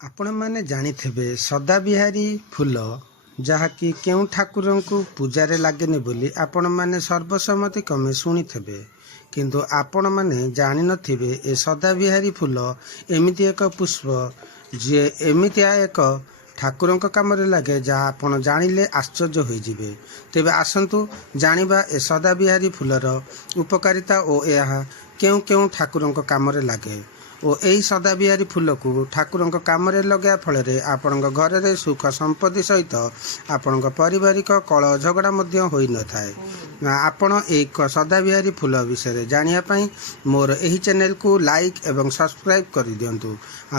आपण मैंने जानिथिबे सदाबिहारी फूल जहाँकि केउ ठाकुर को पूजारे लगेनि बोली आपण मैंने सर्वसम्मति क्रमे शुणिथिबे किंतु आपण मैंने जानि नथिबे ए सदाबिहारी फूल एमिति एक पुष्प जे एमितिया एक ठाकुर काम लगे जहाँ आपण जानिले आश्चर्य हो जिवे। तेबे आसंतु जानिबा ए सदाबिहारी फूलर उपकारिता और यह केउ केउ ठाकुर काम लगे और यही सदाबिहारी फूल को ठाकुर काम लगे फल आपण घर सुख संपत्ति सहित आपण पारिवारिक कलह झगड़ा हो न थाए। आपण एक सदाबिहारी फूल विषय जानापी मोर यही चैनल को लाइक एवं सब्सक्राइब कर दिंतु।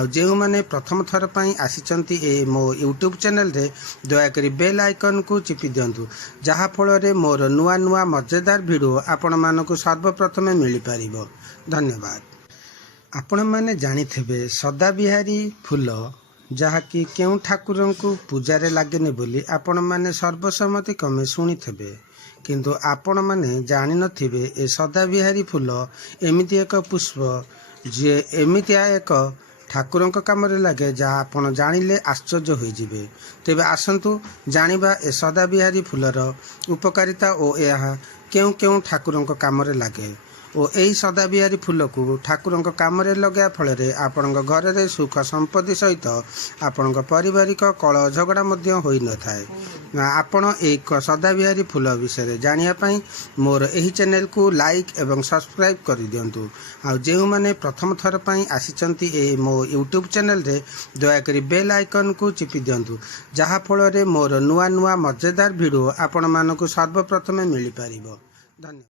जो मैंने प्रथम थर पर आसी मो यूट्यूब चैनल रे दयाकोरी बेल आइकन को चिपी दिंतु जहाँफल मोर नुआ नुआ मजेदार वीडियो आपण मानक सर्वप्रथमे मिल पार। धन्यवाद। आपण मैंने जानिथिबे सदाबिहारी फूल जहाँकि केउ ठाकुर को पूजारे लगेनि बोली आपण मैंने सर्वसम्मति क्रमे शुणिथिबे किंतु आपण मैंने जानि नथिबे ए सदाबिहारी फूल एमिति एक पुष्प जे एमितिया एक ठाकुर काम लगे जहाँ आपण जानिले आश्चर्य हो जिवे। तेबे आसंतु जानिबा ए सदाबिहारी फूलर उपकारिता और यह केउ केउ ठाकुर काम लगे और यही सदाबिहारी फूल को ठाकुर काम लगे फल आपण घर सुख संपत्ति सहित आपण पारिवारिक कलह झगड़ा हो न थाए। आपण एक सदाबिहारी फूल विषय जानापी मोर यही चैनल को लाइक एवं सब्सक्राइब कर दिंतु। जो मैंने प्रथम थर पर आसी मो यूट्यूब चैनल रे दयाकोरी बेल आइकन को चिपी दिंतु जहाँफल मोर नुआ नुआ मजेदार वीडियो आपण मानक सर्वप्रथमे मिल पार। धन्यवाद।